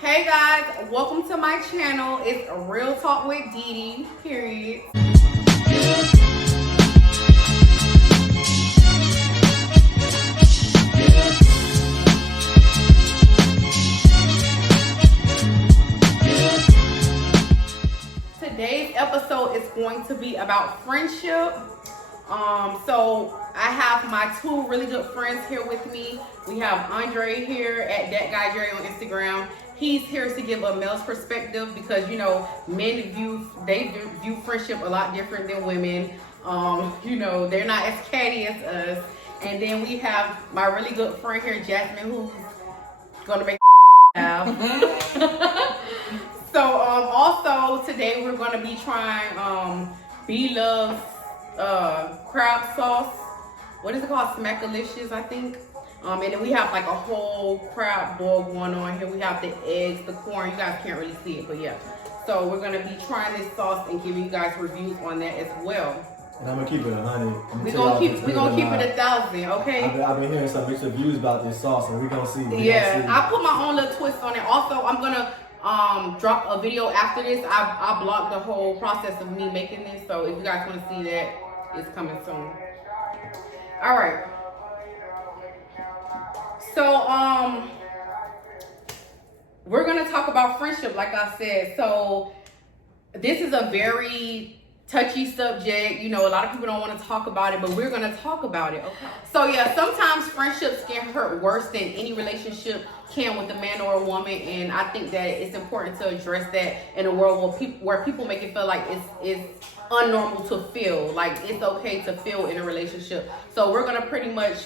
Hey guys, welcome to my channel. It's a Real Talk with Dee Dee, period. Today's episode is going to be about friendship. So I have my two really good friends here with me. We have Andre here at That Guy Jerry on Instagram. He's here to give a male's perspective because, you know, men view friendship a lot different than women. You know, they're not as catty as us. And then we have my really good friend here, Jasmine, who's gonna make laugh. So also today we're gonna be trying Blove's crab sauce. What is it called? Smackalicious, I think. And then we have like a whole crab boil going on here. We have the eggs, the corn. You guys can't really see it, but yeah. So we're gonna be trying this sauce and giving you guys reviews on that as well. And I'm gonna keep it 100. We're gonna keep it 1,000, okay? I've been hearing some mixed reviews about this sauce, and we're gonna see. I put my own little twist on it. Also, I'm gonna drop a video after this. I blogged the whole process of me making this, so if you guys want to see that, it's coming soon. All right. So we're gonna talk about friendship, like I said. So this is a very touchy subject. You know, a lot of people don't want to talk about it, but we're gonna talk about it. Okay. So yeah, sometimes friendships can hurt worse than any relationship can with a man or a woman, and I think that it's important to address that in a world where people make it feel like it's unnormal to feel like it's okay to feel in a relationship. So we're gonna pretty much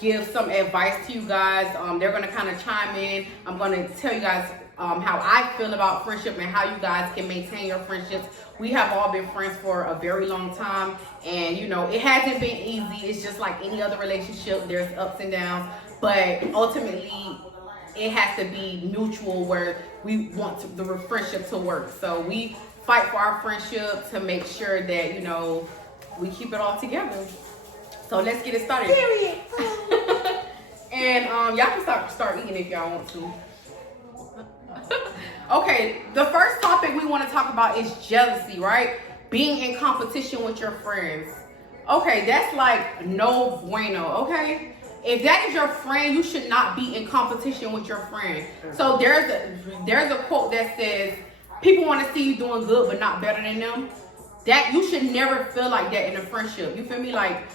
give some advice to you guys. They're gonna kind of chime in. I'm gonna tell you guys how I feel about friendship and how you guys can maintain your friendships. We have all been friends for a very long time, and you know, it hasn't been easy. It's just like any other relationship. There's ups and downs, but ultimately it has to be mutual where we want the friendship to work. So we fight for our friendship to make sure that, you know, we keep it all together. So let's get it started. Period. And y'all can start eating if y'all want to. Okay, the first topic we want to talk about is jealousy, right? Being in competition with your friends. Okay, that's like no bueno, okay? If that is your friend, you should not be in competition with your friend. So there's a quote that says, people want to see you doing good but not better than them. That you should never feel like that in a friendship. You feel me? Like,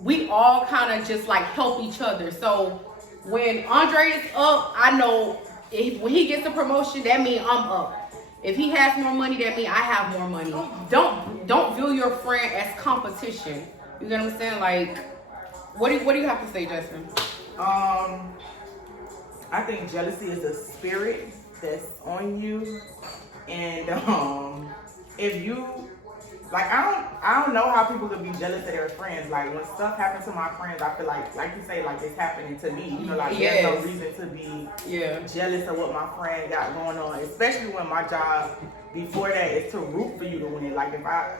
we all kind of just like help each other. So when Andre is up, I know when he gets a promotion, that means I'm up. If he has more money, that means I have more money. Don't view your friend as competition. You get what I'm saying? Like, what do you have to say, Justin? I think jealousy is a spirit that's on you, and if you like, I don't know how people could be jealous of their friends. Like, when stuff happens to my friends, I feel like you say, like it's happening to me. You know, like there's no reason to be jealous of what my friend got going on. Especially when my job before that is to root for you to win. Like, if I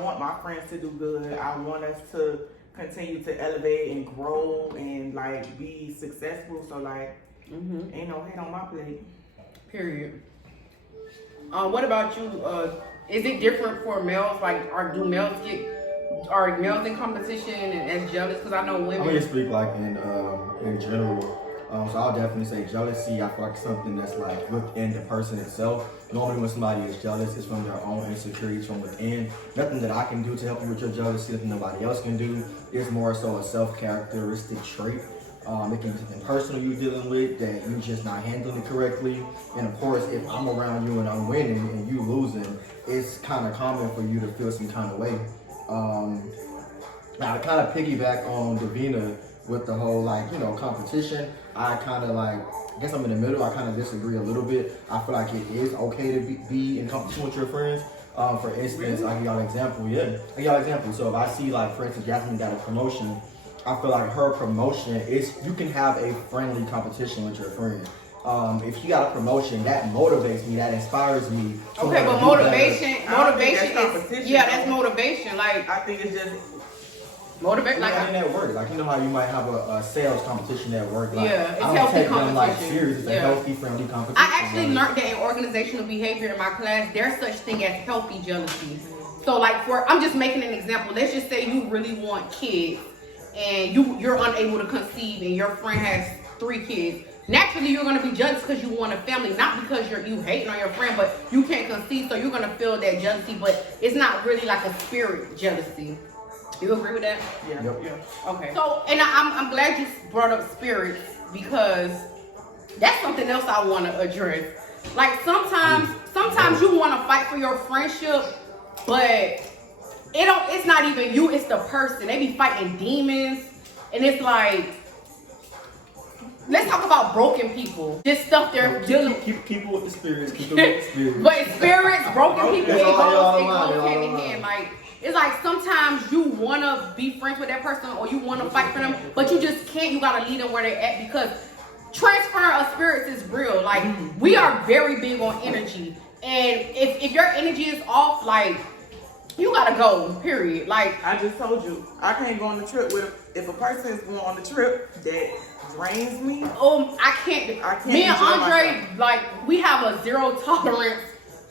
want my friends to do good. I want us to continue to elevate and grow and like be successful. So like, ain't no hate on my plate. Period. What about you? Is it different for males? Like, are males in competition and as jealous? Because I know women. I'm gonna speak like in general. So I'll definitely say jealousy. I feel like something that's like within the person itself. Normally when somebody is jealous, it's from their own insecurities from within. Nothing that I can do to help you with your jealousy, nothing nobody else can do. It's more so a self-characteristic trait. It can be something personal you're dealing with that you're just not handling it correctly. And of course, if I'm around you and I'm winning and you losing, it's kind of common for you to feel some kind of way. Now I kind of piggyback on Davina with the whole like, you know, competition. I kind of like, I guess I'm in the middle. I kind of disagree a little bit. I feel like it is okay to be in competition with your friends. For instance, I'll give y'all an example. I'll give y'all an example. So if I see like, for instance, Jasmine got a promotion, I feel like her promotion is, you can have a friendly competition with your friend. If she got a promotion, that motivates me, that inspires me. Okay, but motivation is competition. that's motivation. Like, I think it's just Motivate, like in at work, like you know how you might have a sales competition at work. Like, yeah, it's I don't healthy take them like competition. serious. It's a healthy, friendly competition. I actually learned that in organizational behavior in my class. There's such thing as healthy jealousy. So like I'm just making an example. Let's just say you really want kids and you're unable to conceive and your friend has 3 kids. Naturally, you're gonna be jealous because you want a family, not because you hating on your friend, but you can't conceive, so you're gonna feel that jealousy. But it's not really like a spirit jealousy. You agree with that? Yeah. Yep. Yeah. Okay. So, and I'm glad you brought up spirits because that's something else I want to address. Like sometimes you want to fight for your friendship, but it's not even you, it's the person. They be fighting demons, and it's like, let's talk about broken people. Just stuff they're dealing with. Keep people with the spirits. Keep them with the spirits. But spirits, broken people, it goes hand in mind. hand. Like, it's like sometimes you want to be friends with that person or you want to fight for them, but you just can't. You got to leave them where they're at because transfer of spirits is real. Like, we are very big on energy. And if your energy is off, like, you got to go, period. Like, I just told you, I can't go on the trip if a person is going on the trip that drains me. I can't. Me and Andre, like, we have a zero tolerance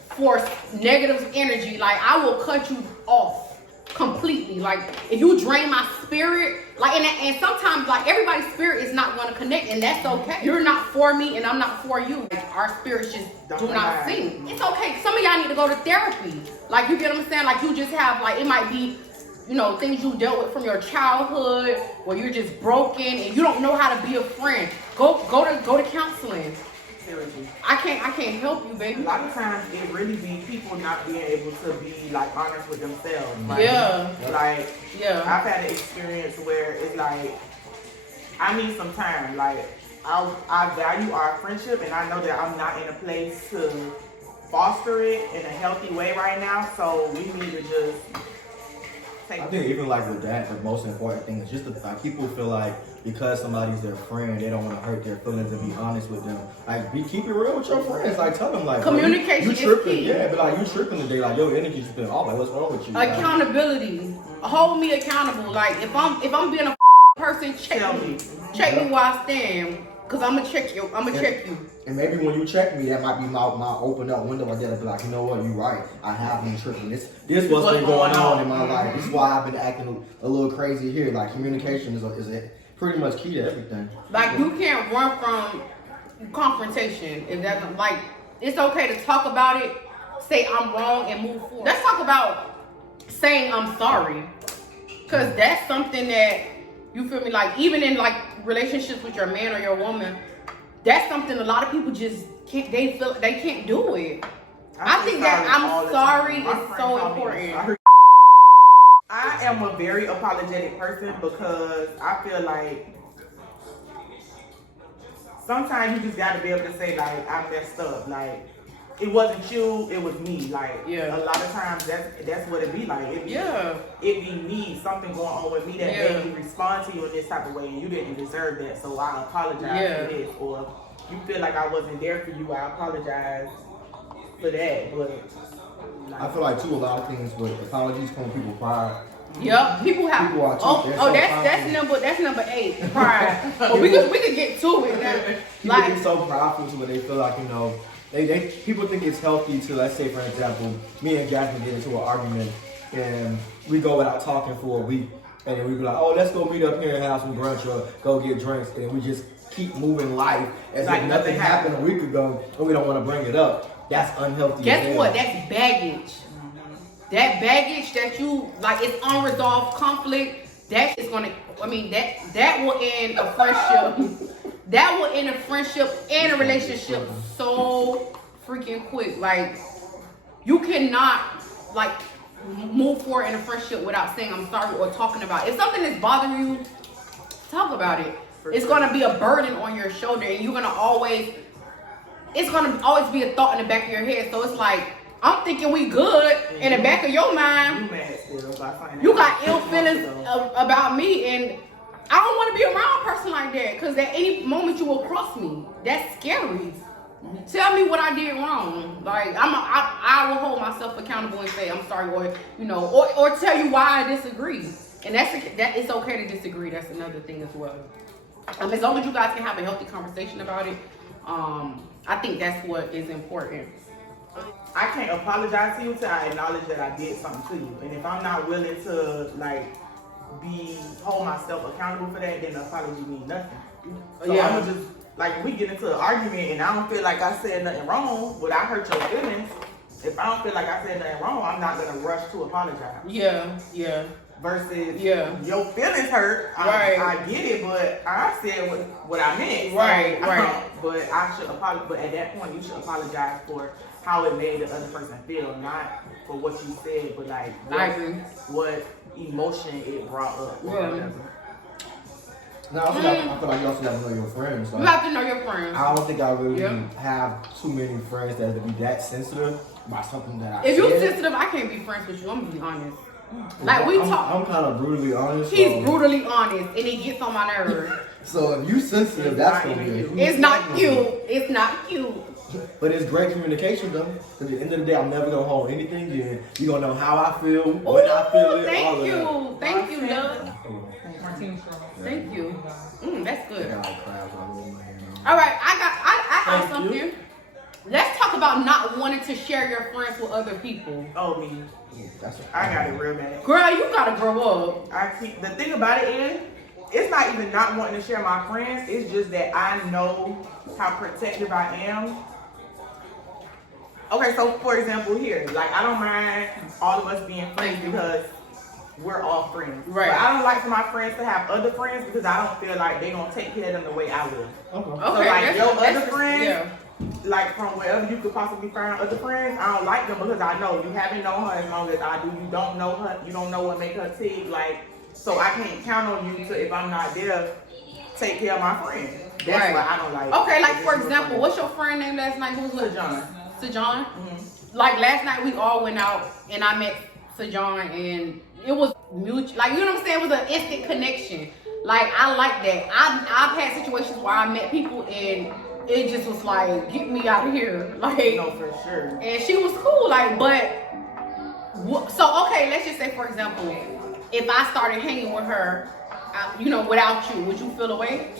for negative energy. Like, I will cut you off completely. Like, if you drain my spirit, like, and sometimes, like, everybody's spirit is not going to connect, and that's okay. You're not for me, and I'm not for you. Like, our spirits just do not sync. It's okay. Some of y'all need to go to therapy. Like, you get what I'm saying? Like, you just have, like, it might be, you know, things you dealt with from your childhood, where you're just broken and you don't know how to be a friend. Go to counseling. I can't help you, baby. A lot of times it really be people not being able to be like honest with themselves. Like, I've had an experience where it's like I need some time. Like I value our friendship and I know that I'm not in a place to foster it in a healthy way right now. So we need to just I think even like with that, the most important thing is just like people feel like because somebody's their friend, they don't want to hurt their feelings and be honest with them. Like, keep it real with your friends. Like, tell them like communication you tripping, is key. yeah, but like you tripping today, like your energy's been off. Like, what's wrong with you? Accountability, hold me accountable. Like if I'm being a person, check me where I stand. Cause I'm gonna check you. And maybe when you check me, that might be my open up window like that. I'll be like, you know what, you're right. I have been tripping. This what's been going on in my life. This is why I've been acting a little crazy here. Like communication is pretty much key to everything. Like you can't run from confrontation. If that's like, it's okay to talk about it, say I'm wrong, and move forward. Let's talk about saying I'm sorry. Cause that's something that you feel me. Like even in like relationships with your man or your woman, that's something a lot of people just can't. They feel they can't do it. I think that I'm sorry is so important. I am a very apologetic person because I feel like sometimes you just gotta be able to say like I messed up. Like it wasn't you, it was me. Like a lot of times that's what it be like. It be me, something going on with me that made me respond to you in this type of way, and you didn't deserve that. So I apologize for this. Or you feel like I wasn't there for you, I apologize for that. But I feel like too, a lot of things with apologies come from people pride. Yep, people have. That's number 8. Pride. But we could get to it now. People get so prideful to where they feel like, you know, they people think it's healthy to, let's say for example, me and Jasmine get into an argument and we go without talking for a week, and then we be like, oh, let's go meet up here and have some brunch or go get drinks, and we just keep moving life as if nothing happened a week ago, and we don't want to bring it up. That's unhealthy. Guess what? That's baggage. That baggage that you like, it's unresolved conflict. That is gonna. I mean, that will end a friendship. That will end a friendship and a relationship so freaking quick. Like, you cannot like move forward in a friendship without saying I'm sorry or talking about it. If something is bothering you, talk about it. It's gonna be a burden on your shoulder, and you're gonna always. It's gonna always be a thought in the back of your head. So it's like, I'm thinking we good. In the back of your mind, you got ill feelings about me, and I don't want to be around a person like that, because at any moment you will cross me. That's scary. Tell me what I did wrong. Like I will hold myself accountable and say I'm sorry, or you know, or tell you why I disagree. And that it's okay to disagree. That's another thing as well. As long as you guys can have a healthy conversation about it, I think that's what is important. I can't apologize to you till I acknowledge that I did something to you. And if I'm not willing to like hold myself accountable for that, then the apology means nothing. So Yeah. I'm gonna just like we get into an argument and I don't feel like I said nothing wrong, but I hurt your feelings. If I don't feel like I said nothing wrong, I'm not gonna rush to apologize. Yeah, yeah. Versus your feelings hurt. Right. I get it, but I said what I meant. So, Right. but I should apologize. But at that point, you should apologize for how it made the other person feel, not for what you said, but like what emotion it brought up. Or whatever. Now, I feel like you also got to know your friends. Like, You have to know your friends. I don't think I really have too many friends that would be that sensitive about something that I If said. you're sensitive, I can't be friends with you. I'm gonna be honest. Like we talk. I'm kind of brutally honest. He's brutally honest, and it gets on my nerves. So if you sensitive, that's gonna be. It's not cute. It's not cute. But it's great communication though. At the end of the day, I'm never gonna hold anything in. You gonna know how I feel, when I feel it, all of that. Thank you, love. Martini straw. Thank you. That's good. I got like crabs all over my hand. All right, I have Thank something. you. Let's talk about not wanting to share your friends with other people. Oh me, I got it real bad. Girl, you gotta grow up. The thing about it is, it's not even not wanting to share my friends. It's just that I know how protective I am. Okay, so for example here, like I don't mind all of us being friends because we're all friends. Right. But I don't like for my friends to have other friends because I don't feel like they gonna take care of them the way I will. Okay. Okay, So like your other that's- friends, yeah. like from wherever you could possibly find other friends, I don't like them because I know you haven't known her as long as I do. You don't know her. You don't know what make her tick. Like, so I can't count on you to, if I'm not there, take care of my friend. That's Right. why I don't like. Okay, like for example, what's your friend name last night? Who was with John? Sejan? Mm-hmm. Like last night we all went out and I met Sejan and it was mutual. Like, you know what I'm saying? It was an instant connection. Like, I like that. I've had situations where I met people and it just was like, get me out of here. Like, No, for sure. and she was cool. Like, but so okay, let's just say for example, if I started hanging with her, without you, would you feel away?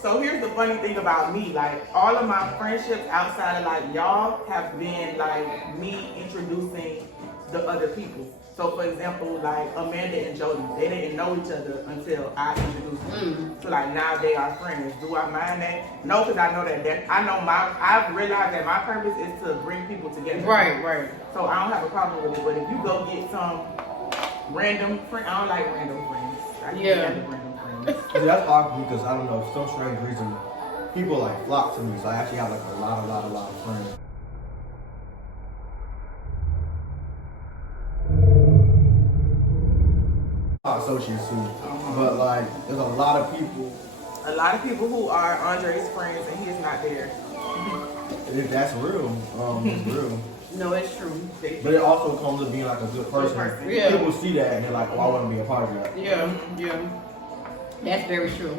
So here's the funny thing about me, like all of my friendships outside of like y'all have been like me introducing the other people. So for example, like Amanda and Jody, they didn't know each other until I introduced them. So like now they are friends. Do I mind that? No, because I know I've realized that my purpose is to bring people together. Right. So I don't have a problem with it. But if you go get some random friend, I don't like random friends. I can't have random friends. See, that's hard for me because I don't know, for some strange reason, people like flock to me. So I actually have like a lot of friends. Associates too, but like there's a lot of people. A lot of people who are Andre's friends and he's not there. If that's real, it's real. No, it's true. But it also comes with being like a good person. Yeah. People see that and they're like, oh, I want to be a part of that. Yeah. That's very true.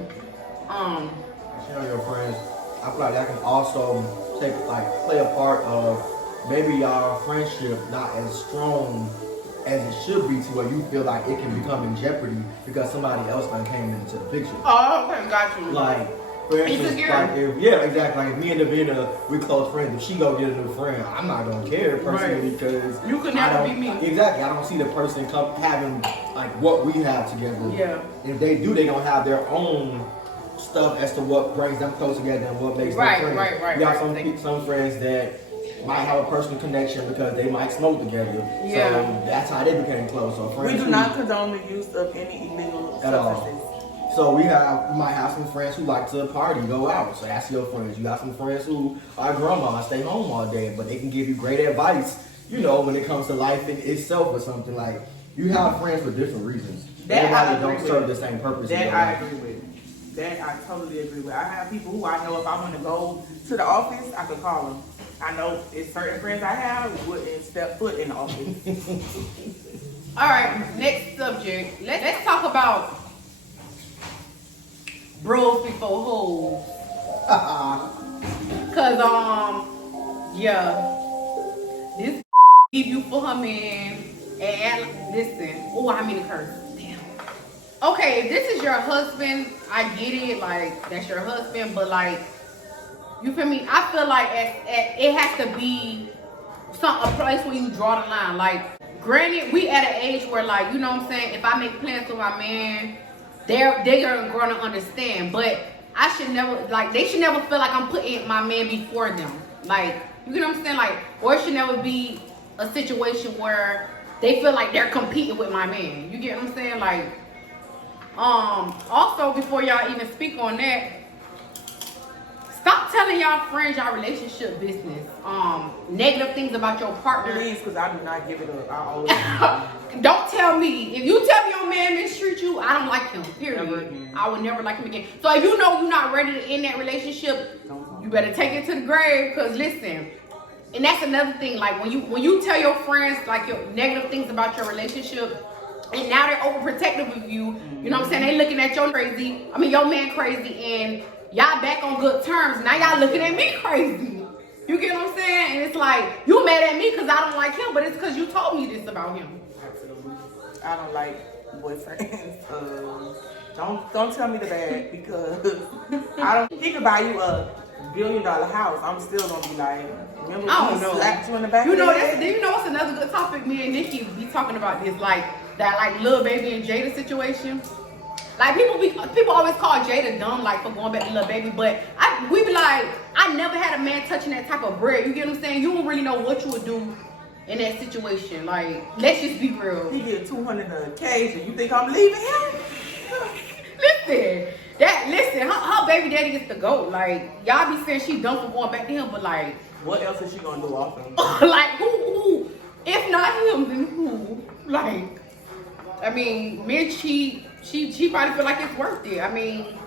Sharing your friends, I feel like that can also play a part of maybe y'all friendship not as strong as it should be to where you feel like it can become in jeopardy because somebody else came into the picture. Oh, okay, got you. Like, for instance, like exactly. Like me and Davina, we close friends. If she go get a new friend, I'm not gonna care personally because you could never be me. Exactly, I don't see the person having like what we have together. Yeah. If they do, they gonna have their own stuff as to what brings them close together and what makes them friends. Right. You got some friends that might have a personal connection because they might smoke together. Yeah. So that's how they became close. So friends We do not condone the use of any illegal substances. So we might have some friends who like to party, go out. So that's your friends. You got some friends who are grandma, stay home all day, but they can give you great advice, when it comes to life in itself or something. Like, you have friends for different reasons. Everybody don't serve the same purpose. That I agree with. That I totally agree with. I have people who I know if I want to go to the office, I could call them. I know it's certain friends I have who wouldn't step foot in the office. All right, next subject. Let's talk about bros before hoes. Cause this leave you for her man and listen. Oh, I mean to curse. Damn. okay, if this is your husband, I get it, like that's your husband, but like, you feel me? I feel like it has to be a place where you draw the line. Like, granted, we at an age where, like, you know what I'm saying, if I make plans with my man, they're gonna understand. But I should never, like, they should never feel like I'm putting my man before them. Like, you get what I'm saying? Like, or it should never be a situation where they feel like they're competing with my man. You get what I'm saying? Like, also, before y'all even speak on that, stop telling y'all friends y'all relationship business. Negative things about your partner. Please, because I do not give it up. I always don't tell me. If you tell me your man mistreat you, I don't like him. Period. I would never like him again. So if you know you're not ready to end that relationship, you better take it to the grave. Cause listen, and that's another thing. Like when you tell your friends like your negative things about your relationship, and now they're overprotective of you. You know what I'm saying? They looking at your man crazy, and y'all back on good terms. Now y'all looking at me crazy. You get what I'm saying? And it's like, you mad at me because I don't like him, but it's because you told me this about him. Absolutely. I don't like boyfriends. Don't tell me the bad, because he could buy you a $1 billion house. I'm still gonna be like, remember when he slapped you in the back? You know what's another good topic? Me and Nikki be talking about this, like that, like Lil Baby and Jada situation. Like people always call Jada dumb, like for going back to Lil Baby, but we be like, I never had a man touching that type of bread. You get what I'm saying? You don't really know what you would do in that situation. Like, let's just be real. He get 200 a occasion. You think I'm leaving him? Listen, her baby daddy gets the GOAT. Like, y'all be saying she dumb for going back to him, but like, what else is she gonna do off him? Like who? If not him, then who? Like, I mean, men cheat. She probably feel like it's worth it. I mean,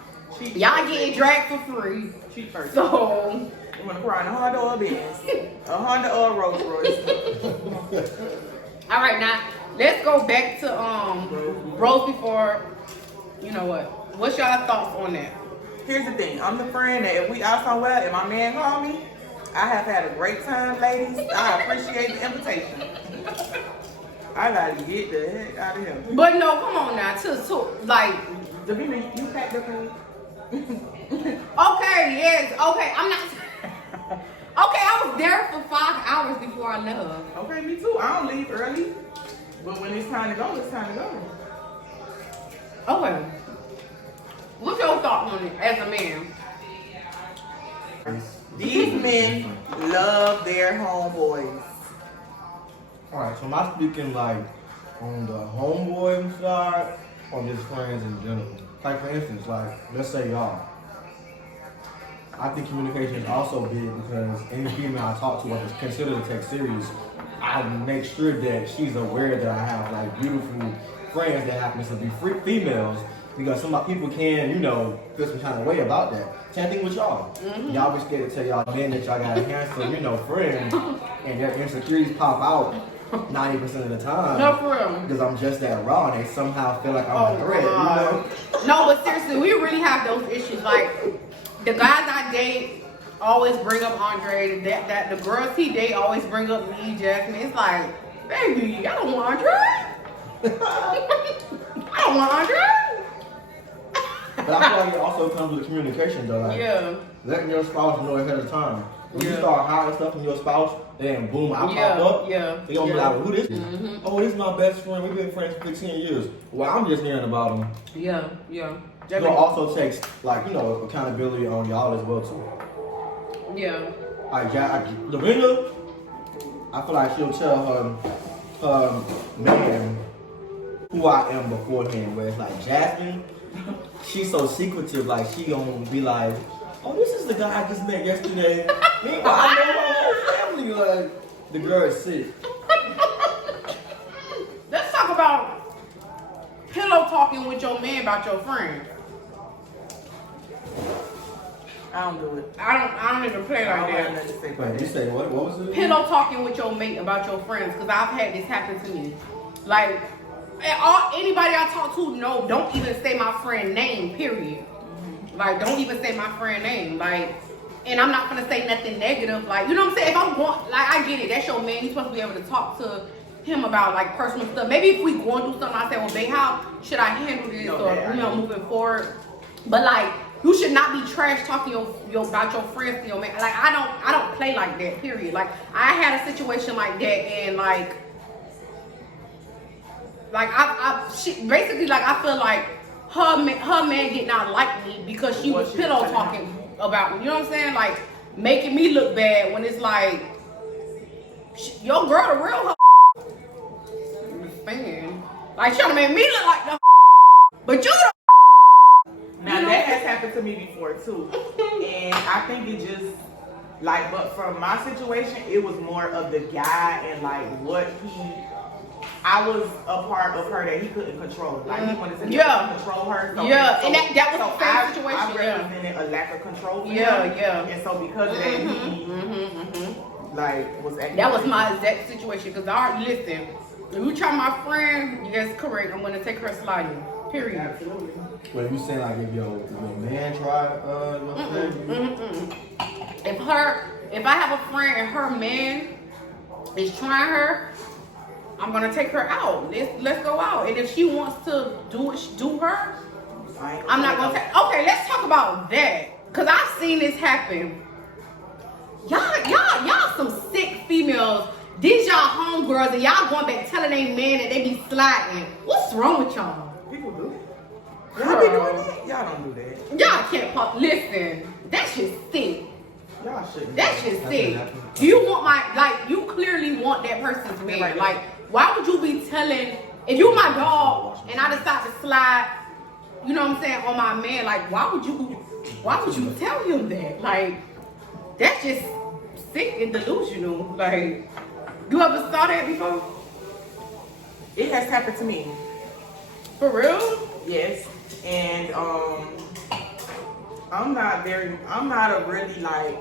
y'all getting dragged for free. She first. So you wanna cry in a Honda or a Benz? A Honda or a Rolls Royce? All right, now let's go back to bros before. You know what? What's y'all thoughts on that? Here's the thing. I'm the friend that if we out somewhere and my man call me, I have had a great time, ladies. I appreciate the invitation. I gotta get the heck out of here. But no, come on now, to like, Davina, you packed the food. Okay, yes, okay. I'm not. Okay, I was there for 5 hours before I left. Okay, me too. I don't leave early, but when it's time to go, it's time to go. Okay. What's your thoughts on it as a man? These men love their homeboys. Alright, so am I speaking like on the homeboy side or just friends in general? Like for instance, like let's say y'all. I think communication is also big because any female I talk to or consider to take serious, I make sure that she's aware that I have like beautiful friends that happens to be females, because some people can, you know, feel some kind of way about that. Same thing with y'all. Y'all be scared to tell y'all men that y'all got a handsome, you know, friend, and their insecurities pop out 90% of the time. No, for real. Because I'm just that raw, and they somehow feel like I'm a threat, you know? No, but seriously, we really have those issues. Like, the guys I date always bring up Andre. That the girls he date always bring up me, Jasmine. It's like, baby, I don't want Andre. I don't want Andre. But I feel like it also comes with communication, though. Like, letting your spouse know ahead of time. When you start hiding stuff from your spouse, then boom, I pop up. They gonna be like, well, who this is? Oh, this is my best friend. We've been friends for 15 years. Well, I'm just hearing about him. It also takes, like, you know, accountability on y'all as well, too. Like, Lavina, I feel like she'll tell her man who I am beforehand, where it's like Jasmine, she's so secretive, like she gonna be like, oh, this is the guy I just met yesterday. Meanwhile, I know my whole family, like, the girl is sick. Let's talk about pillow talking with your man about your friend. I don't do it. I don't even play like that. Wait, you say what was it? Pillow talking with your mate about your friends, because I've had this happen to me. Like, anybody I talk to, no, don't even say my friend name, period. Like, don't even say my friend name. Like, and I'm not gonna say nothing negative. Like, you know what I'm saying? If I'm going, like, I get it. That's your man. You're supposed to be able to talk to him about like personal stuff. Maybe if we going through something, I say, well, babe, how should I handle this moving forward? But like, you should not be trash talking about your friends to your man. Like I don't play like that. Period. Like I had a situation like that, and like basically like I feel like her man did not like me because she was pillow talking about me. You know what I'm saying? Like making me look bad when it's like your girl the real fan. Like trying to make me look like the but you the now that has happened to me before too. And I think it just like, but from my situation, it was more of the guy and like what I was a part of her that he couldn't control. Like he wanted to control her. So, and that was the same situation. I represented a lack of control for him. And so because of that, he like was acting. That was my exact situation. Cause listen, if you try my friend, yes, correct. I'm gonna take her sliding. Period. Absolutely. Well, you saying like if your man tried your friend? If I have a friend and her man is trying her, I'm gonna take her out. Let's go out. And if she wants to do her, I'm not gonna take. Okay, let's talk about that. Cause I've seen this happen. Y'all some sick females. These y'all homegirls and y'all going back telling they man that they be sliding. What's wrong with y'all? People do. Y'all be doing that? Y'all don't do that. Y'all can't listen. That shit sick. Y'all shouldn't. That shit sick. Do you want you clearly want that person's man. Like, why would you be telling, if you my dog and I decide to slide, you know what I'm saying, on my man, like, why would you tell him that? Like, that's just sick and delusional. Like, you ever saw that before? It has happened to me. For real? Yes. And I'm not a really like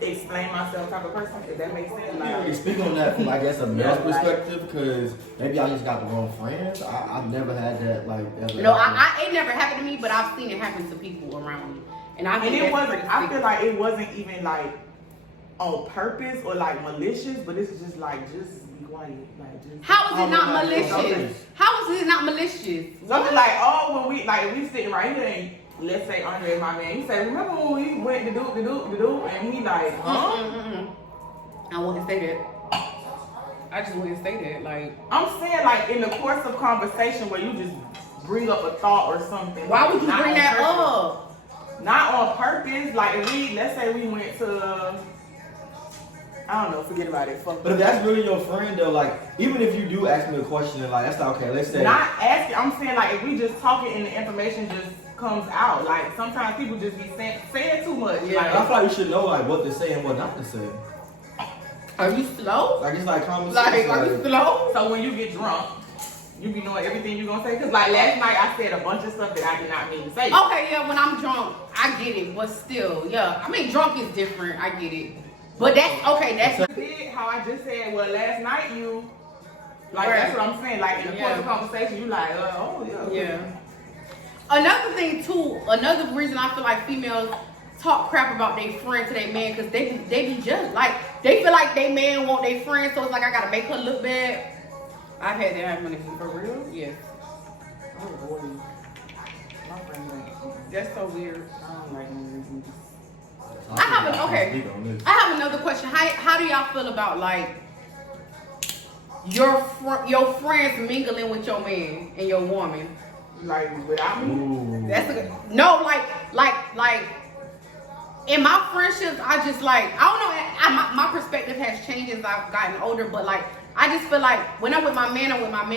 explain myself type of person, if that makes sense. Like, speaking on that from I guess a male's perspective, because maybe I just got the wrong friends. I've never had that like ever. No, it never happened to me, but I've seen it happen to people around me. And I feel like it wasn't even like on purpose or like malicious, but it's just like just be quiet. Like just how is it not malicious? How is it not malicious? Something like, when we sitting right here and let's say Andre is my man, he said, remember when we went to do, and he like, huh? I wouldn't say that. I just wouldn't say that. Like, I'm saying like in the course of conversation where you just bring up a thought or something. Why would you bring that up? Not on purpose. Like if let's say we went to, I don't know, forget about it. Fuck. But if that's really your friend though, like even if you do ask me a question and like that's not okay, let's say not asking, I'm saying like if we just talking and the information just comes out. Like sometimes people just be saying too much. Yeah, like, I feel like you should know like what to say and what not to say. Are you slow? Like it's like common sense. Like are you slow? So when you get drunk, you be knowing everything you're gonna say. Cause like last night I said a bunch of stuff that I did not mean to say. Okay, yeah, when I'm drunk, I get it, but still, yeah. I mean, drunk is different. I get it. But that's okay. That's how I just said. Well, last night you, like that's what I'm saying. Like in the course of conversation, you like, yeah. Another thing too. Another reason I feel like females talk crap about their friend to their man because they be just like they feel like they man want their friend, so it's like I gotta make her look bad. I've had that happen for real. Yeah. Oh boy. My friend that's so weird. I don't like no I have another question. How do y'all feel about like your friends mingling with your man and your woman? Like without me? Ooh. That's no like in my friendships I just like I don't know my perspective has changed as I've gotten older, but like I just feel like when I'm with my man,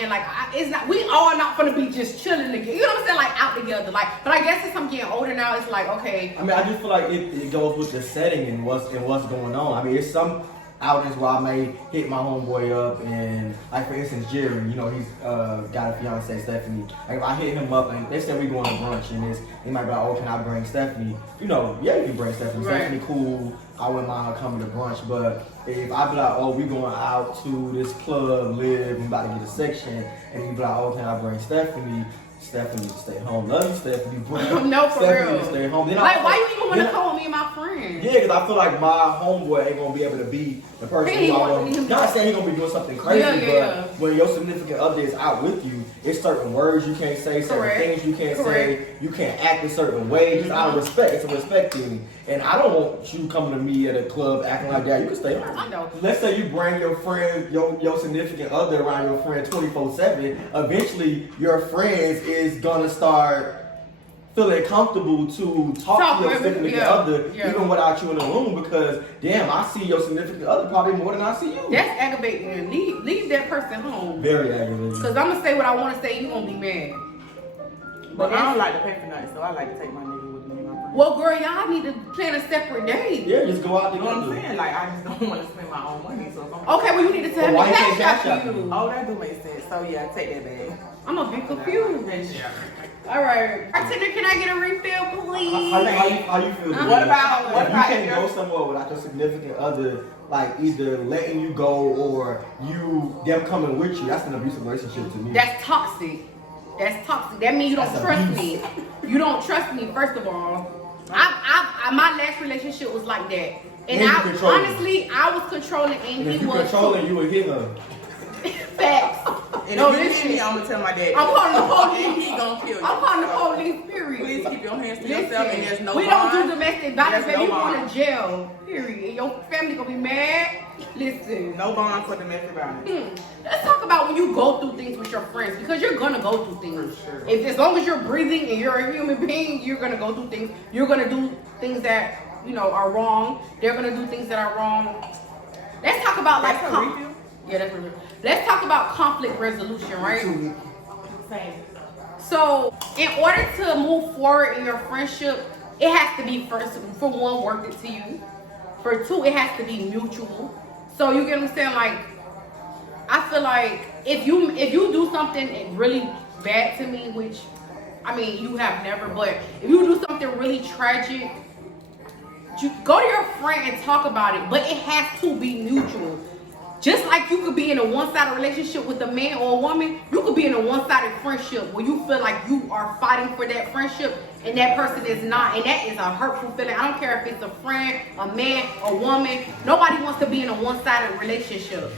like it's not, we all not gonna be just chilling together. You know what I'm saying? Like out together. Like, but I guess since I'm getting older now, it's like okay. I mean, I just feel like it goes with the setting and what's going on. I mean, it's some outings where I may hit my homeboy up and like for instance Jerry, you know, he's got a fiance Stephanie. Like if I hit him up and they say we going to brunch and he might be like, oh, can I bring Stephanie? You know, yeah, you can bring Stephanie. Right. Stephanie cool. I wouldn't mind her coming to brunch, but if I be like, oh, we going out to this club, live, we about to get a section, and you be like, oh, can I bring Stephanie? Stephanie to stay home. Love you, Stephanie. No, for Stephanie real. to stay home. Then like, why you even want to come with me and my friends. Yeah, because I feel like my homeboy ain't gonna be able to be the person He who want I'm to be- not saying he gonna be doing something crazy, Yeah. but when your significant other is out with you, it's certain words you can't say, certain Correct. things you can't Correct. say, you can't act a certain way, just out of respect. It's a respect thing. And I don't want you coming to me at a club acting like that. You can stay home. I know. Let's say you bring your friend, your significant other around your friend 24/7. Eventually, your friends is gonna start feeling comfortable to talk to your significant other even without you in the room because damn, I see your significant other probably more than I see you. That's aggravating. Leave that person home. Very aggravating. Because I'm gonna say what I want to say. You gonna be mad. But I don't like to pay for nothing, so I like to take my nigga with me and my friends. Well, girl, y'all need to plan a separate date. Yeah, just go out You know what I'm together. saying? Like, I just don't want to spend my own money, so if I'm Okay, well, you need to tell me Well, why you cash can't cash out out for me? you. Oh, that do make sense. So yeah, take that bag. I'm gonna be confused. All right. Bartender, can I get a refill, please? How you feel? Uh-huh. What about if you can't your- go somewhere without your significant other, like either letting you go or them coming with you? That's an abusive relationship to me. That's toxic. That's toxic. That means you don't That's trust abuse. me. You don't trust me, first of all. My last relationship was like that. And you I controlling. honestly, I was controlling and And if he you was controlling, you would hit her. facts. And No, if you listen. hit me, I'm gonna tell my dad. I'm calling the And police. he gonna kill you. I'm calling the police, period. Please keep your hands to Listen, yourself, and there's no we bond. don't do domestic violence, There's baby. no You going bond. to jail, period. Your family gonna be mad. Listen. No bond for domestic violence. Let's talk about when you go through things with your friends because you're gonna go through things. For sure. If as long as you're breathing and you're a human being, you're gonna go through things. You're gonna do things that are wrong. They're gonna do things that are wrong. Let's talk about That's a refill? yeah, that's a refill. Let's talk about conflict resolution, right? Same. So, in order to move forward in your friendship, it has to be first, for one, worth it to you. For two, it has to be mutual. So you get what I'm saying? Like, I feel like if you do something really bad to me, which I mean you have never, but if you do something really tragic, you go to your friend and talk about it. But it has to be mutual. Just like you could be in a one-sided relationship with a man or a woman, you could be in a one-sided friendship where you feel like you are fighting for that friendship and that person is not, and that is a hurtful feeling. I don't care if it's a friend, a man, a woman. Nobody wants to be in a one-sided relationship.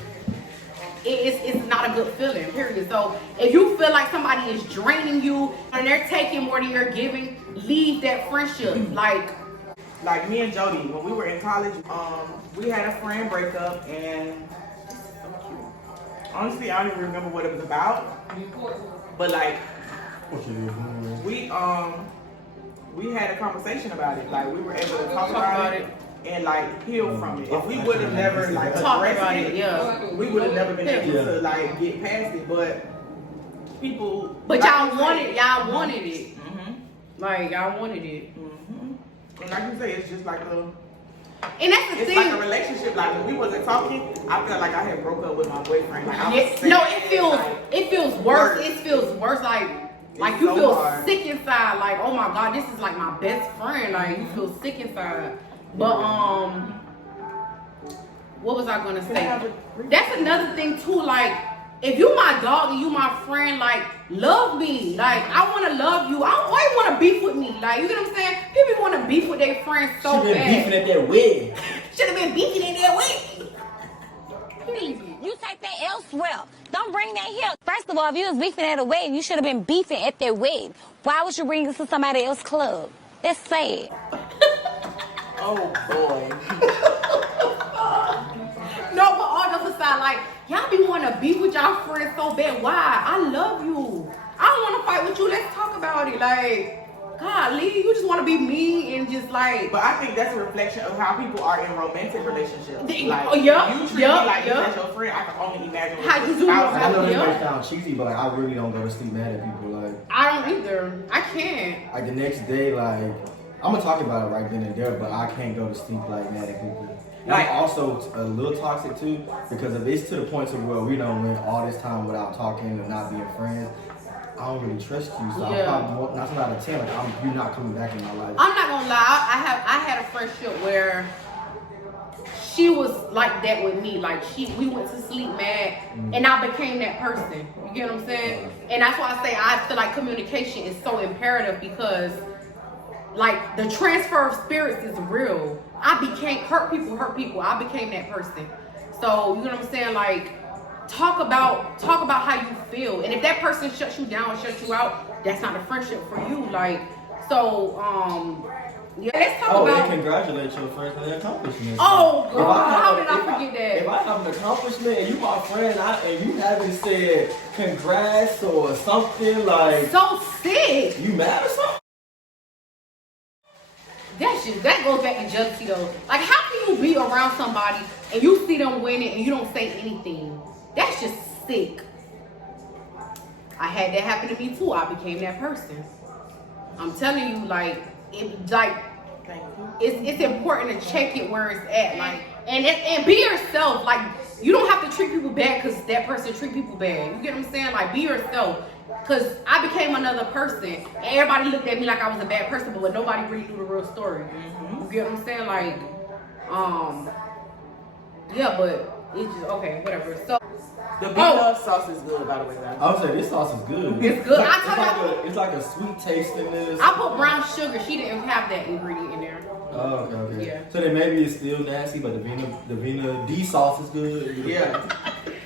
It's not a good feeling, period. So if you feel like somebody is draining you and they're taking more than you're giving, leave that friendship. Like me and Jody, when we were in college, we had a friend breakup, and honestly, I don't even remember what it was about. But like, we had a conversation about it. Like, we were able to talk about it and like heal from it. If we would have never like Talk addressed about it, yeah. we would have never been able to like get past it. But people, But like y'all you wanted, say- y'all wanted it. Mhm. Like y'all wanted it. Mhm. And like you say, it's just like And that's the it's thing. like a relationship. Like when we wasn't talking, I felt like I had broke up with my boyfriend. Like I was Yeah, sad, no, it feels like, worse. worse. It feels worse. Like It's you so feel hard. sick inside. Like, oh my god, this is like my best friend. Like you feel sick inside. But what was I gonna Can I have say? a- That's another thing too. Like, if you my dog and you my friend, like love me. Like I wanna love you. I don't why you wanna beef with me. Like you get what I'm saying? People wanna beef with their friends so She been bad. beefing at that wedding. Should have been beefing in their way. You take that elsewhere. Don't bring that here. First of all, if you was beefing at a wedding, you should have been beefing at that wedding. Why would you bring this to somebody else's club? That's sad. Oh boy. No, but all jokes aside, like y'all be wanna beef with y'all friends so bad. Why? I love you. I don't wanna fight with you. Let's talk about it. Like, golly, you just wanna be mean and just like. But I think that's a reflection of how people are in romantic relationships. Like, Oh, yeah, you treat yeah, me like yeah. that's your friend. I can only imagine what How your you do spouse I know is. this Yeah. may sound cheesy, but like I really don't go to sleep mad at people. Like I don't either. I can't. the next day, like I'm gonna talk about it right then and there, but I can't go to sleep like mad at people. And Like- I'm also a little toxic too, because if it's to the point to where we don't went all this time without talking and not being friends, I don't really trust you. So Yeah. I'm probably more, 9 out of 10, like you're not coming back in my life. I'm not gonna lie. I had a friendship where she was like that with me. Like we went to sleep mad, and I became that person. You get what I'm saying? And that's why I say I feel like communication is so imperative because like the transfer of spirits is real. I became hurt people. I became that person. So you know what I'm saying? Like talk about how you feel. And if that person shuts you down, shuts you out, that's not a friendship for you. Like so yeah, let's talk about. And congratulate your friends on their accomplishments. Oh, God, how did I forget that? If I have an accomplishment and you my friend and you haven't said congrats or something like. So sick. You mad or something? That goes back to jealousy though. Like, how can you be around somebody and you see them winning and you don't say anything? That's just sick. I had that happen to me too. I became that person. I'm telling you, like. It's important to check it where it's at, like, and be yourself. Like, you don't have to treat people bad because that person treat people bad. You get what I'm saying? Like, be yourself. Cause I became another person, and everybody looked at me like I was a bad person, but nobody really knew the real story. You get what I'm saying? Like, yeah, but it's just okay, whatever. So. The Blove sauce is good, by the way, guys. I would say this sauce is good. It's good. It's like a sweet taste in this. I put brown sugar. She didn't have that ingredient in there. Oh, okay. Yeah. So then maybe it's still nasty, but the Vina D sauce is good. Yeah.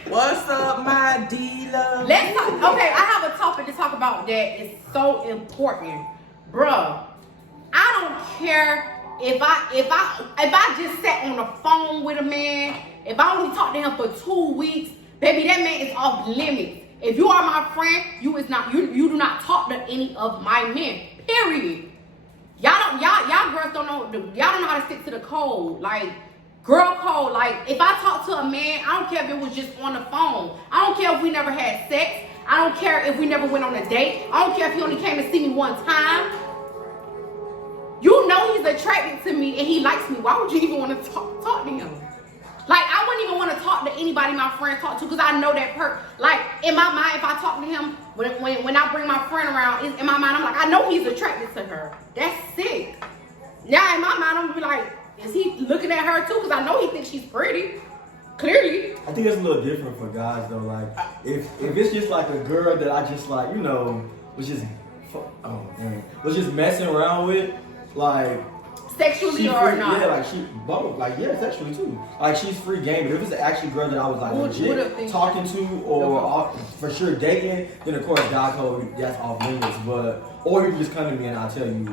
What's up, my D-Love? Let's talk. Okay, I have a topic to talk about that is so important, bruh. I don't care if I just sat on the phone with a man. If I only talked to him for 2 weeks. Baby, that man is off limits. If you are my friend, you do not talk to any of my men. Period. Y'all girls don't know. Y'all don't know how to stick to the code. Like girl code. Like if I talk to a man, I don't care if it was just on the phone. I don't care if we never had sex. I don't care if we never went on a date. I don't care if he only came to see me one time. You know he's attracted to me and he likes me. Why would you even want to talk to him? Like, I wouldn't even want to talk to anybody my friend talk to because I know that like, in my mind, if I talk to him, when I bring my friend around, in my mind, I'm like, I know he's attracted to her. That's sick. Now, in my mind, I'm going to be like, is he looking at her too? Because I know he thinks she's pretty. Clearly. I think it's a little different for guys, though. Like, if it's just like a girl that I just, like, you know, was just messing around with, like... Sexually or free, not? Yeah, like both. Like, yeah, sexually too. Like, she's free game. But if it's an actual girl that I was like legit talking to or for sure dating, then of course God code, that's off limits. But or you can just come to me and I'll tell you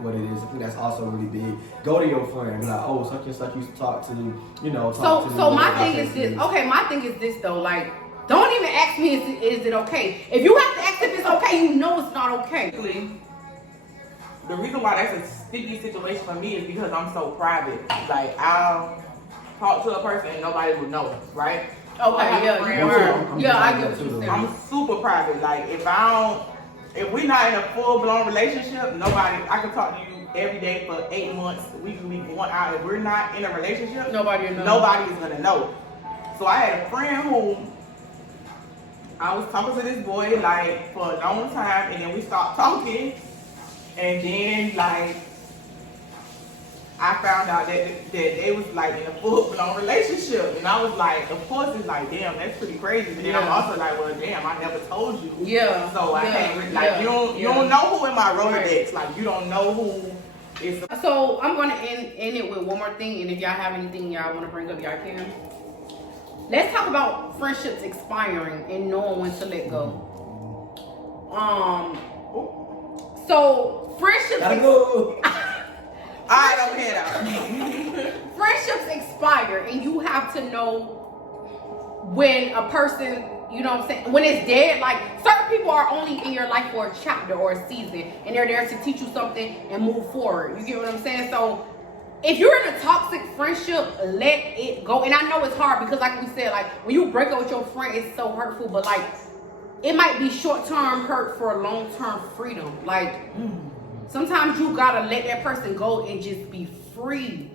what it is. I think that's also really big. Go to your friend and be like, oh, such and such used to talk to, you know. So my thing is this. Okay, my thing is this though. Like, don't even ask me is it okay. If you have to ask if it's okay, you know it's not okay. The reason why that's a sticky situation for me is because I'm so private. Like, I'll talk to a person and nobody would know, right? Okay, yeah, I get what you're saying. I'm super private. Like, if we're not in a full-blown relationship, I can talk to you every day for 8 months. We can be going out. If we're not in a relationship, nobody is gonna know. So I had a friend who I was talking to this boy like for a long time, and then we stopped talking. And then, like, I found out that they was, like, in a full-blown relationship. And I was like, of course, it's like, damn, that's pretty crazy. But then I'm also like, well, damn, I never told you. Yeah. So I can't, like, you don't know who in my Rolodex. Like, you don't know who is. So I'm going to end it with one more thing. And if y'all have anything y'all want to bring up, y'all can. Let's talk about friendships expiring and knowing when to let go. So friendships. Gotta go. I don't care that. Friendships expire, and you have to know when a person, you know what I'm saying, when it's dead. Like, certain people are only in your life for a chapter or a season, and they're there to teach you something and move forward. You get what I'm saying? So if you're in a toxic friendship, let it go. And I know it's hard because, like we said, like when you break up with your friend, it's so hurtful. But like, it might be short-term hurt for long-term freedom. Like, sometimes you gotta let that person go and just be free.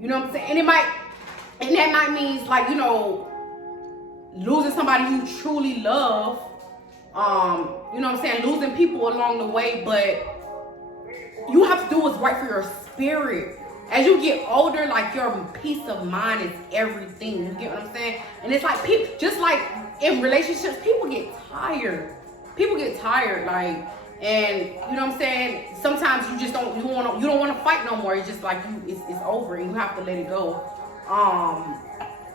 You know what I'm saying? And that might mean, like, you know, losing somebody you truly love. You know what I'm saying? Losing people along the way, but you have to do what's right for your spirit. As you get older, like, your peace of mind is everything. You get what I'm saying? And it's like, people, just like in relationships, people get tired. Like, And you know what I'm saying? Sometimes you just don't want to fight no more. It's just like it's over and you have to let it go.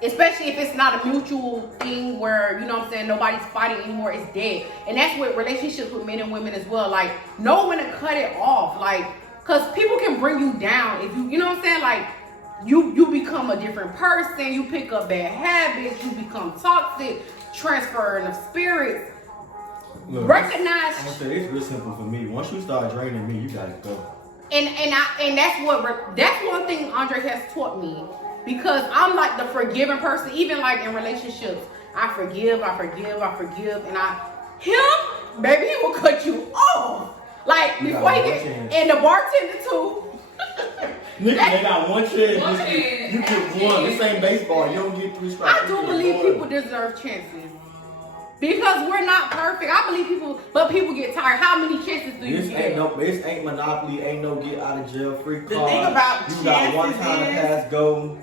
Especially if it's not a mutual thing where, you know what I'm saying, nobody's fighting anymore, it's dead. And that's with relationships with men and women as well. Like, know when to cut it off. Like, because people can bring you down if you know what I'm saying? Like, you become a different person, you pick up bad habits, you become toxic, transferring of spirits. Look, Recognize. I'm gonna say it's real simple for me. Once you start draining me, you gotta go. And that's one thing Andre has taught me. Because I'm like the forgiving person, even like in relationships. I forgive, and him, baby, he will cut you off. Like before he get, and the bartender too. Nigga, they got one chance. You get one. This ain't baseball. You don't get 3 strikes. I do believe people deserve chances. Because we're not perfect. I believe people get tired. How many chances do you get? This ain't Monopoly, ain't no get out of jail free card. The thing about you got one time to pass go.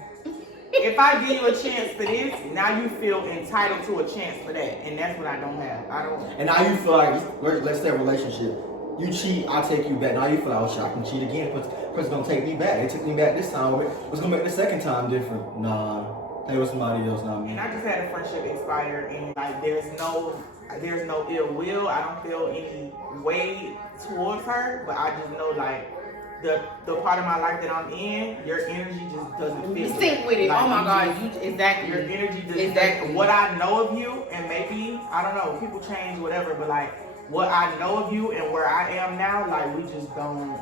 If I give you a chance for this, now you feel entitled to a chance for that, and that's what I don't have. And now you feel like, let's say a relationship. You cheat, I take you back. Now you feel like, oh shit, I can cheat again. Because gonna take me back. They took me back this time. What's gonna make the second time different? Nah, they was somebody else, not me. And I just had a friendship expire, and like there's no ill will. I don't feel any way towards her, but I just know like the part of my life that I'm in, your energy just doesn't fit. Sync with it. Like, oh my God, exactly. Your energy just exactly. What I know of you, and maybe I don't know, people change, whatever, but like what I know of you and where I am now, like we just don't.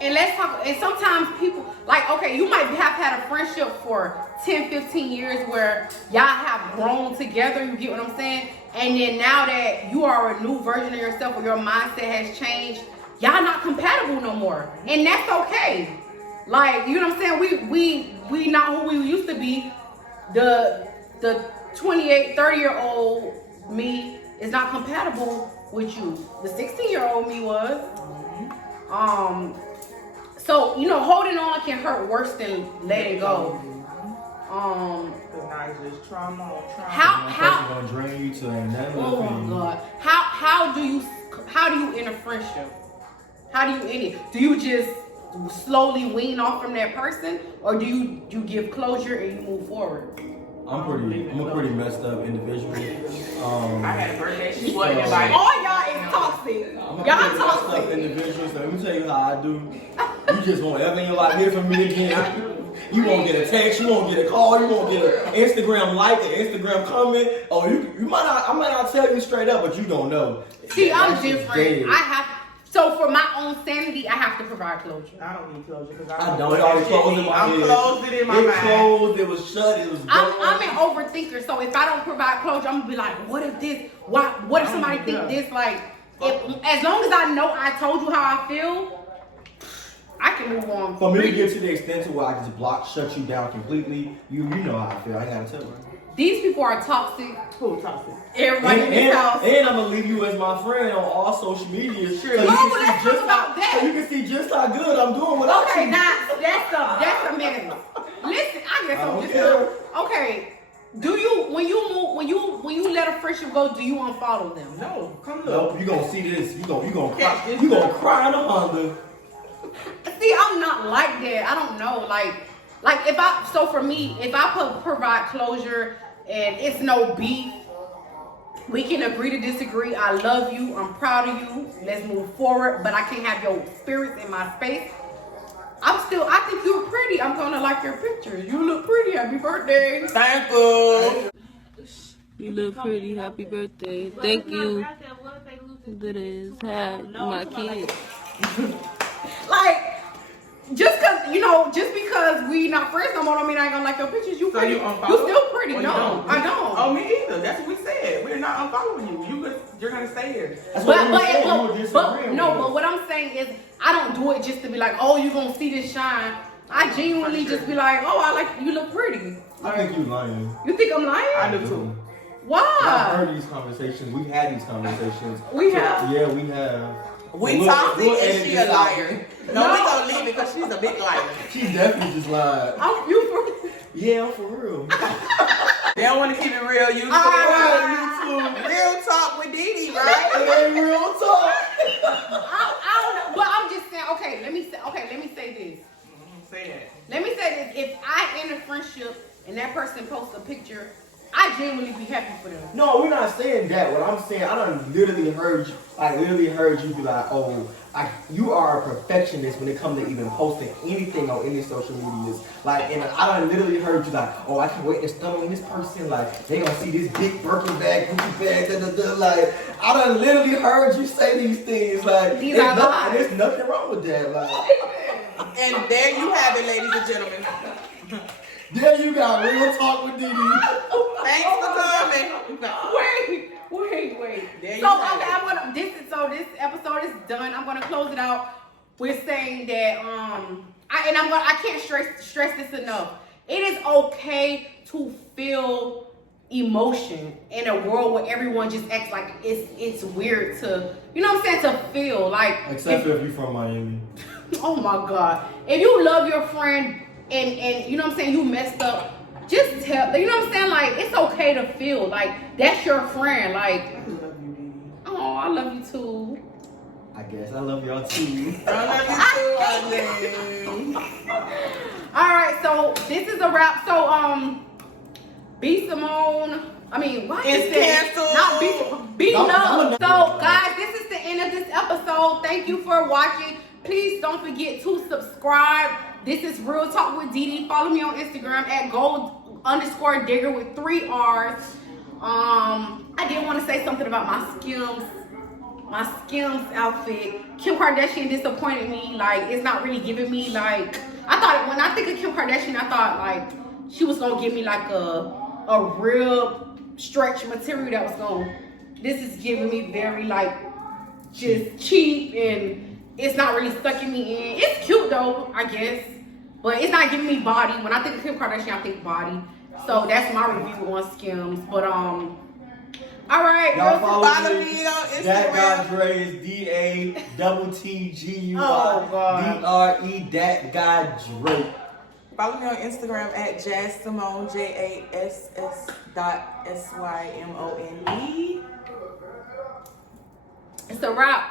And let's talk. And sometimes people like, okay, you might have had a friendship for 10, 15 years where y'all have grown together. You get what I'm saying? And then now that you are a new version of yourself, or your mindset has changed, y'all not compatible no more, and that's okay. Like, you know what I'm saying? We not who we used to be. The 28, 30-year-old me is not compatible with you. The 16-year-old me was. So you know, holding on can hurt worse than letting go. Because now it's just trauma on trauma. How gonna drain you to another oh thing. my God. How do you end a friendship? How do you end it? Do you just slowly wean off from that person, or do you give closure and you move forward? I'm a pretty messed up individual. I had a birthday. She wasn't All invited. y'all is toxic. I'm a Y'all pretty messed up toxic. individual. So let me tell you how I do. You just won't ever in your life hear from me again. You won't get a text. You won't get a call. You won't get an Instagram like, an Instagram comment. Oh, you might not. I might not tell you straight up, but you don't know. See, I'm That's just different. dead. So for my own sanity, I have to provide closure. I don't need closure because I don't. It already closed in my head. I'm closed it in my mind. mind. Closed. It was shut. It was. I'm an overthinker, so if I don't provide closure, I'm gonna be like, what if this? What if somebody think this? Like, as long as I know I told you how I feel, I can move on. For me to get to the extent to where I just shut you down completely, you know how I feel. I ain't gotta tell you. These people are toxic. Who toxic? Everybody in this house. And I'm gonna leave you as my friend on all social media. Sure. Let's talk about that. So you can see just how good I'm doing without Okay, you. that's a minute. Listen, I guess I'm just okay. Do you when you let a friendship go, do you unfollow them? No, come look. No, you gonna see this. You gonna cry. You gonna cry in a Honda. See, I'm not like that. I don't know. For me, if I provide closure and it's no beef, we can agree to disagree. I love you. I'm proud of you. Let's move forward. But I can't have your spirits in my space. I think you're pretty. I'm gonna like your pictures. You look pretty. Happy birthday. Thank you. You look pretty. Happy birthday. Thank you. That is my kids. Like, just because we not friends no more, don't mean I ain't gonna like your pictures. You pretty. You still pretty. No, I don't. Oh, me either. That's what we said. We're not unfollowing you. You're gonna stay here. But what I'm saying is, I don't do it just to be like, oh, you gonna see this shine. I genuinely just be like, oh, I like you. Look pretty. I think you lying. You think I'm lying? I do too. Why? I've heard these conversations. We've had these conversations. We have. Yeah, we have. We toxic and she a liar. No, we gonna leave it because she's a big liar. She definitely just lied. Yeah, I'm for real. They don't want to keep it real. YouTube. YouTube. Real talk with Didi, right? It ain't real talk. I don't know, but I'm just saying. Okay, let me say this. Say that. Let me say this. If I end a friendship and that person posts a picture, I genuinely be happy for them. No, we're not saying that. What I'm saying, I done literally heard you be like, oh, you are a perfectionist when it comes to even posting anything on any social medias. Like, and I done literally heard you like, oh, I can't wait to stun on this person. Like, they gonna see this big Birkin bag, Gucci bag, da da da. Like, I done literally heard you say these things. Like, these are lies. There's nothing wrong with that. Like, and there you have it, ladies and gentlemen. there you got real talk with Didi. Thanks for coming. Wait. There you So have okay, it. this episode is done. I'm gonna close it out with saying that I can't stress this enough. It is okay to feel emotion in a world where everyone just acts like it's weird to, you know what I'm saying, to feel like. Except if you're from Miami. Oh my God! If you love your friend and you know what I'm saying, you messed up. Just tell, you know what I'm saying? Like, it's okay to feel like that's your friend. Like, I love you, Didi. oh, I love you too. I guess I love y'all too. I love you too, All right, so this is a wrap. So, B Simone. I mean, what is It's this? canceled. Not B No, No. no. So, guys, this is the end of this episode. Thank you for watching. Please don't forget to subscribe. This is Real Talk with Didi. Follow me on Instagram at gold_digger with 3 R's. I did want to say something about my Skims outfit. Kim Kardashian disappointed me. Like, it's not really giving me like, I thought when I think of Kim Kardashian, I thought like she was gonna give me like a real stretch material that was gonna. This is giving me very like just cheap, and it's not really sucking me in. It's cute though, I guess, but it's not giving me body. When I think of Kim Kardashian, I think body. So that's my review on Skims. But all right, Y'all girls, Follow me on Instagram. That guy Dre is Oh, God. DATTGUI That guy Dre. Follow me on Instagram at Jasmine, JASS.SYMONE. it's a wrap.